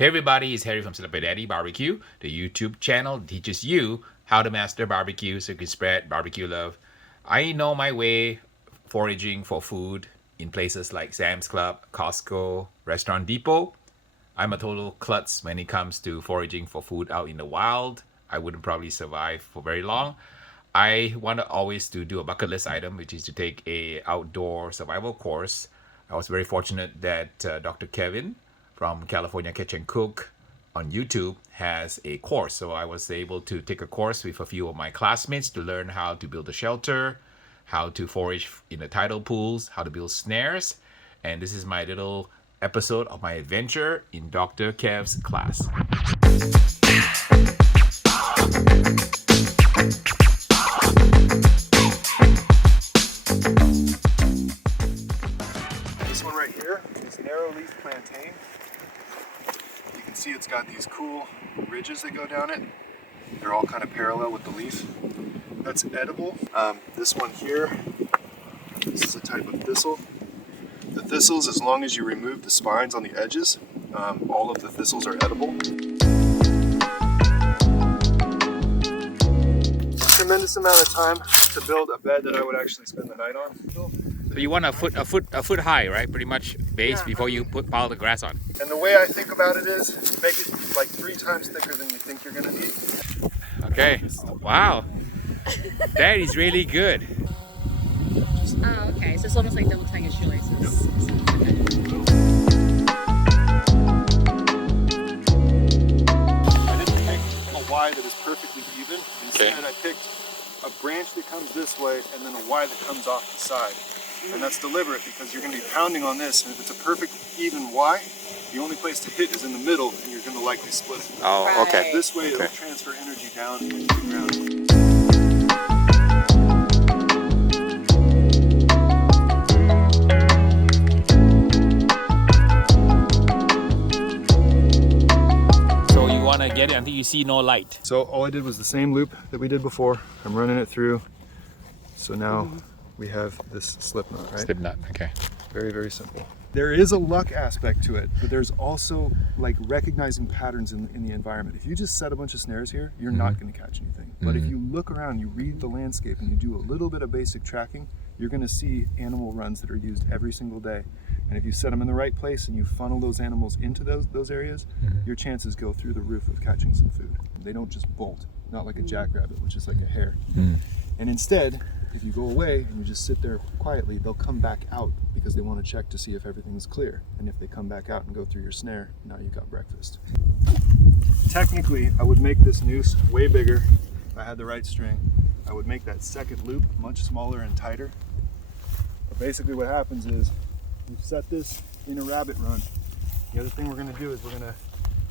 Hey everybody, it's Harry from Dilbertesque BBQ, the YouTube channel that teaches you how to master barbecue so you can spread barbecue love. I know my way foraging for food in places like Sam's Club, Costco, Restaurant Depot. I'm a total klutz when it comes to foraging for food out in the wild. I wouldn't probably survive for very long. I want to always to do a bucket list item, which is to take a outdoor survival course. I was very fortunate that Dr. Kevin from California Catch and Cook on YouTube has a course. So I was able to take a course with a few of my classmates to learn how to build a shelter, how to forage in the tidal pools, how to build snares. And this is my little episode of my adventure in Dr. Kev's class. This one right here is narrow leaf plantain. You can see it's got these cool ridges that go down it. They're all kind of parallel with the leaf. That's edible. This one here, this is a type of thistle. The thistles, as long as you remove the spines on the edges, all of the thistles are edible. Tremendous amount of time to build a bed that I would actually spend the night on. So you want a foot high, right? Pretty much base before you pile the grass on. And the way I think about it is, make it like 3 times thicker than you think you're gonna need. Okay. Wow. That is really good. Oh, okay. So it's almost like double tying your shoelaces. I didn't pick a Y that is perfectly even. Instead, I picked a branch that comes this way and then a Y that comes off the side. And that's deliberate because you're going to be pounding on this, and if it's a perfect even Y, the only place to hit is in the middle, and you're going to likely split it. Oh, okay. This way, it'll transfer energy down into the ground. So you want to get it until you see no light. So all I did was the same loop that we did before. I'm running it through. So now we have this slip knot, right? Slip knot, okay. Very, very simple. There is a luck aspect to it, but there's also like recognizing patterns in the environment. If you just set a bunch of snares here, you're not going to catch anything. But if you look around, you read the landscape, and you do a little bit of basic tracking, you're going to see animal runs that are used every single day. And if you set them in the right place and you funnel those animals into those areas, your chances go through the roof of catching some food. They don't just bolt, not like a jackrabbit, which is like a hare. And instead, if you go away and you just sit there quietly, they'll come back out because they want to check to see if everything's clear. And if they come back out and go through your snare, now you got breakfast. Technically, I would make this noose way bigger if I had the right string. I would make that second loop much smaller and tighter. But basically what happens is, you set this in a rabbit run. The other thing we're going to do is we're going to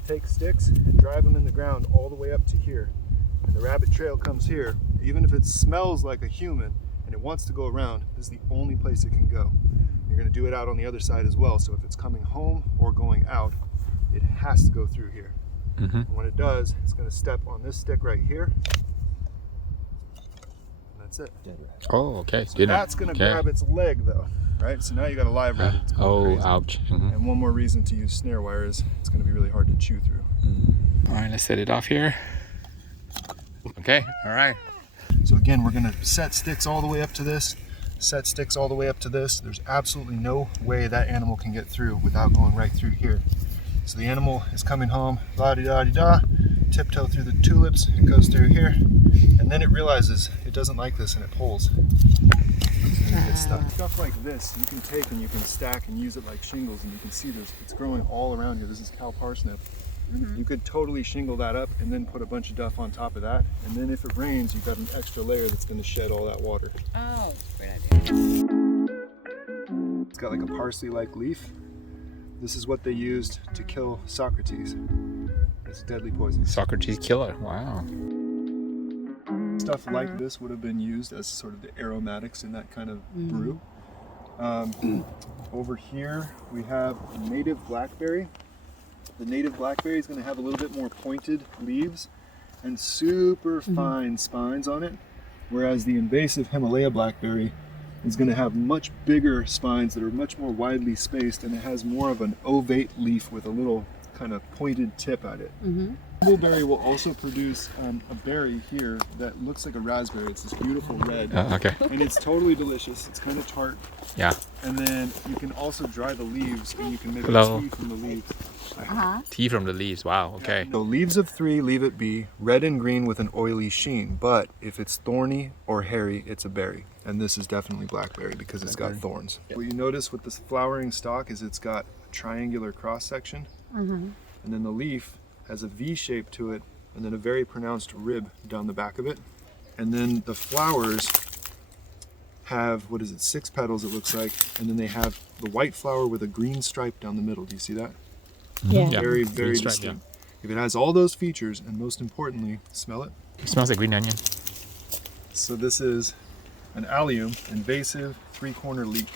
take sticks and drive them in the ground all the way up to here. And the rabbit trail comes here. Even if it smells like a human and it wants to go around, this is the only place it can go. You're going to do it out on the other side as well. So if it's coming home or going out, it has to go through here. And when it does, it's going to step on this stick right here. And that's it. Oh, okay. So that's going to grab its leg though. Right, so now you got a live rabbit. Oh, ouch. And one more reason to use snare wire is it's going to be really hard to chew through. All right, let's set it off here. Okay, all right. So again, we're going to set sticks all the way up to this, set sticks all the way up to this. There's absolutely no way that animal can get through without going right through here. So the animal is coming home, la-di-da-di-da, tiptoe through the tulips, it goes through here, and then it realizes it doesn't like this and it pulls. And it gets stuck. Stuff like this you can take and you can stack and use it like shingles, and you can see it's growing all around here. This is cow parsnip. You could totally shingle that up and then put a bunch of duff on top of that, and then if it rains, you've got an extra layer that's going to shed all that water. Oh, great idea. It's got like a parsley-like leaf. This is what they used to kill Socrates. It's deadly poison. Socrates killer, wow. Stuff like this would have been used as sort of the aromatics in that kind of brew. Over here we have native blackberry. The native blackberry is going to have a little bit more pointed leaves and super fine spines on it, whereas the invasive Himalaya blackberry is going to have much bigger spines that are much more widely spaced, and it has more of an ovate leaf with a little kind of pointed tip at it. Mm-hmm. Blueberry will also produce a berry here that looks like a raspberry. It's this beautiful red. Okay. And it's totally delicious. It's kind of tart. Yeah. And then you can also dry the leaves and you can make Hello. a tea from the leaves. Uh-huh. Tea from the leaves. Wow. Okay. So leaves of 3, leave it be, red and green with an oily sheen. But if it's thorny or hairy, it's a berry. And this is definitely blackberry because it's got thorns. What you notice with this flowering stalk is it's got a triangular cross section. Mm-hmm. And then the leaf has a V shape to it and then a very pronounced rib down the back of it. And then the flowers have, 6 petals it looks like, and then they have the white flower with a green stripe down the middle. Do you see that? Yeah. Yeah. Very, Green very stripe, distinct. If it has all those features, and most importantly, smell it. It smells like green onion. So this is an allium, invasive 3-corner leek.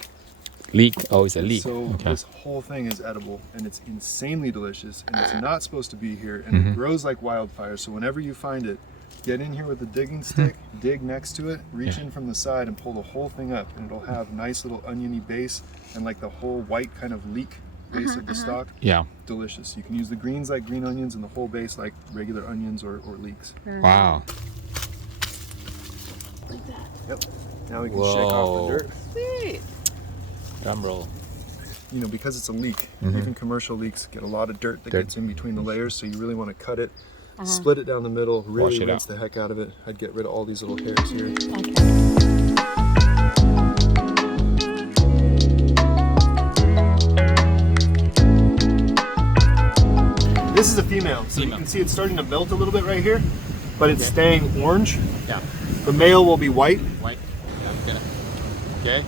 Leek. Oh, it's a leek. So Okay. this whole thing is edible, and it's insanely delicious, and it's not supposed to be here, and it grows like wildfire. So whenever you find it, get in here with a digging stick, dig next to it, reach in from the side and pull the whole thing up, and it'll have nice little oniony base and like the whole white kind of leek base of the stalk. Yeah. Delicious. You can use the greens like green onions and the whole base like regular onions or leeks. Wow. Like that. Yep. Now we can shake off Whoa. the dirt. Sweet. Drum roll. You know, because it's a leek, even commercial leeks get a lot of dirt that gets in between the layers, so you really want to cut it, split it down the middle, really Wash it rinse out. the heck out of it. I'd get rid of all these little hairs here. Okay. This is a female, so you can see it's starting to melt a little bit right here, but it's staying orange. Yeah. The male will be white. White. Yeah. Get it. Okay.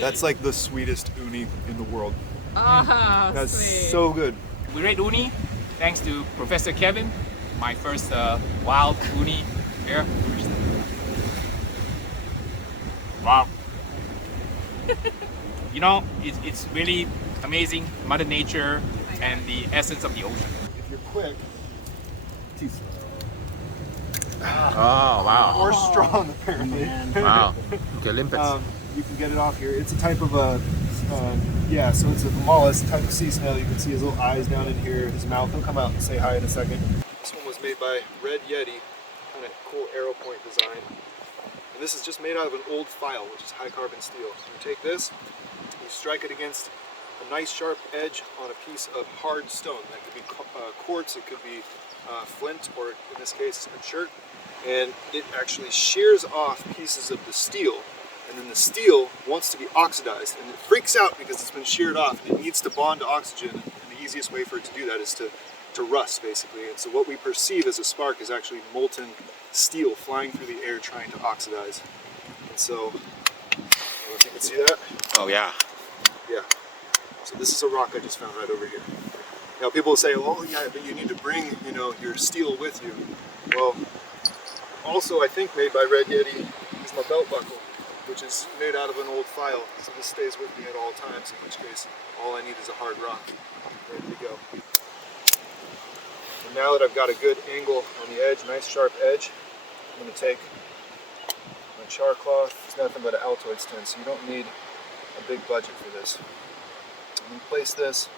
That's like the sweetest uni in the world. Ah, That's sweet. so good. We rate uni thanks to Professor Kevin, my first wild uni here. Wow. You know, it's really amazing, Mother Nature and the essence of the ocean. If you're quick, teeth. Oh, wow. Or strong apparently. Wow. Okay, limpets. You can get it off here. It's a type of a, so it's a mollusk type of sea snail. You can see his little eyes down in here, his mouth. He'll come out and say hi in a second. This one was made by Red Yeti, kind of cool arrow point design. And this is just made out of an old file, which is high carbon steel. You take this, you strike it against a nice sharp edge on a piece of hard stone. That could be quartz, it could be flint, or in this case, a chert. And it actually shears off pieces of the steel. And then the steel wants to be oxidized, and it freaks out because it's been sheared off, and it needs to bond to oxygen. And the easiest way for it to do that is to rust, basically. And so what we perceive as a spark is actually molten steel flying through the air trying to oxidize. And so, I don't know if you can see that. Oh, yeah. Yeah. So this is a rock I just found right over here. Now people will say, oh yeah, but you need to bring, your steel with you. Well, also I think made by Red Yeti is my belt buckle, which is made out of an old file. So this stays with me at all times, in which case all I need is a hard rock. Ready to go. And now that I've got a good angle on the edge, nice sharp edge, I'm going to take my char cloth. It's nothing but an Altoid stem, so you don't need a big budget for this. I'm going to place this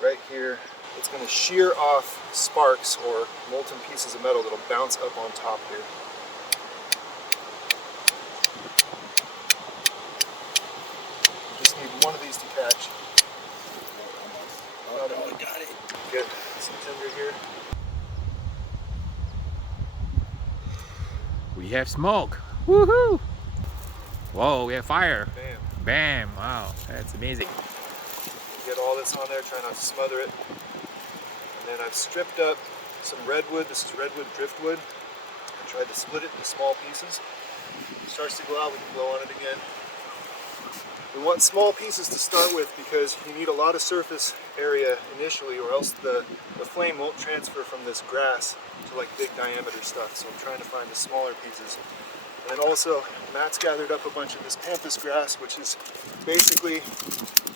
right here. It's going to shear off sparks or molten pieces of metal that'll bounce up on top here. You just need one of these to catch. Oh, got it. Get some tinder here. We have smoke. Woohoo! Whoa, we have fire. Bam. Bam. Wow, that's amazing. Get all this on there, try not to smother it. And then I've stripped up some redwood. This is redwood driftwood. I tried to split it into small pieces. If it starts to go out, we can blow on it again. We want small pieces to start with because you need a lot of surface area initially, or else the flame won't transfer from this grass to like big diameter stuff. So I'm trying to find the smaller pieces. And then also, Matt's gathered up a bunch of this pampas grass, which is basically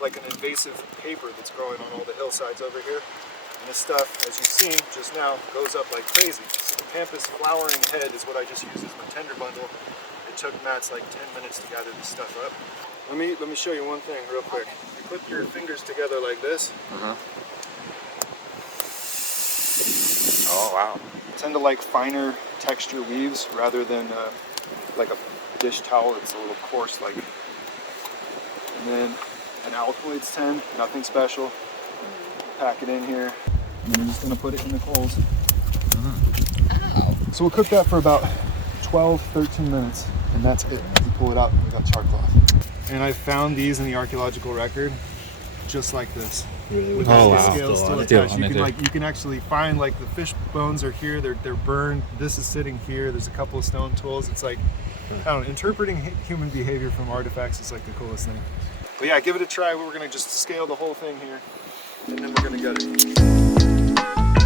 like an invasive paper that's growing on all the hillsides over here. And this stuff, as you've seen just now, goes up like crazy. So the pampas flowering head is what I just used as my tender bundle. It took Matt's like 10 minutes to gather this stuff up. Let me show you one thing real quick. You put your fingers together like this. Oh wow. Tend to like finer texture weaves rather than like a dish towel that's a little coarse like. And then an Altoids 10, nothing special. Pack it in here. And I'm just gonna put it in the coals. Oh. So we'll cook that for about 12, 13 minutes, and that's it. You pull it out, we got char cloth. And I found these in the archaeological record, just like this. With Oh, the wow. scales still Still attached. on it, You can actually find like the fish bones are here, they're burned. This is sitting here. There's a couple of stone tools. It's like, I don't know, interpreting human behavior from artifacts is like the coolest thing. But yeah, give it a try. We're gonna just scale the whole thing here, and then we're gonna gut it.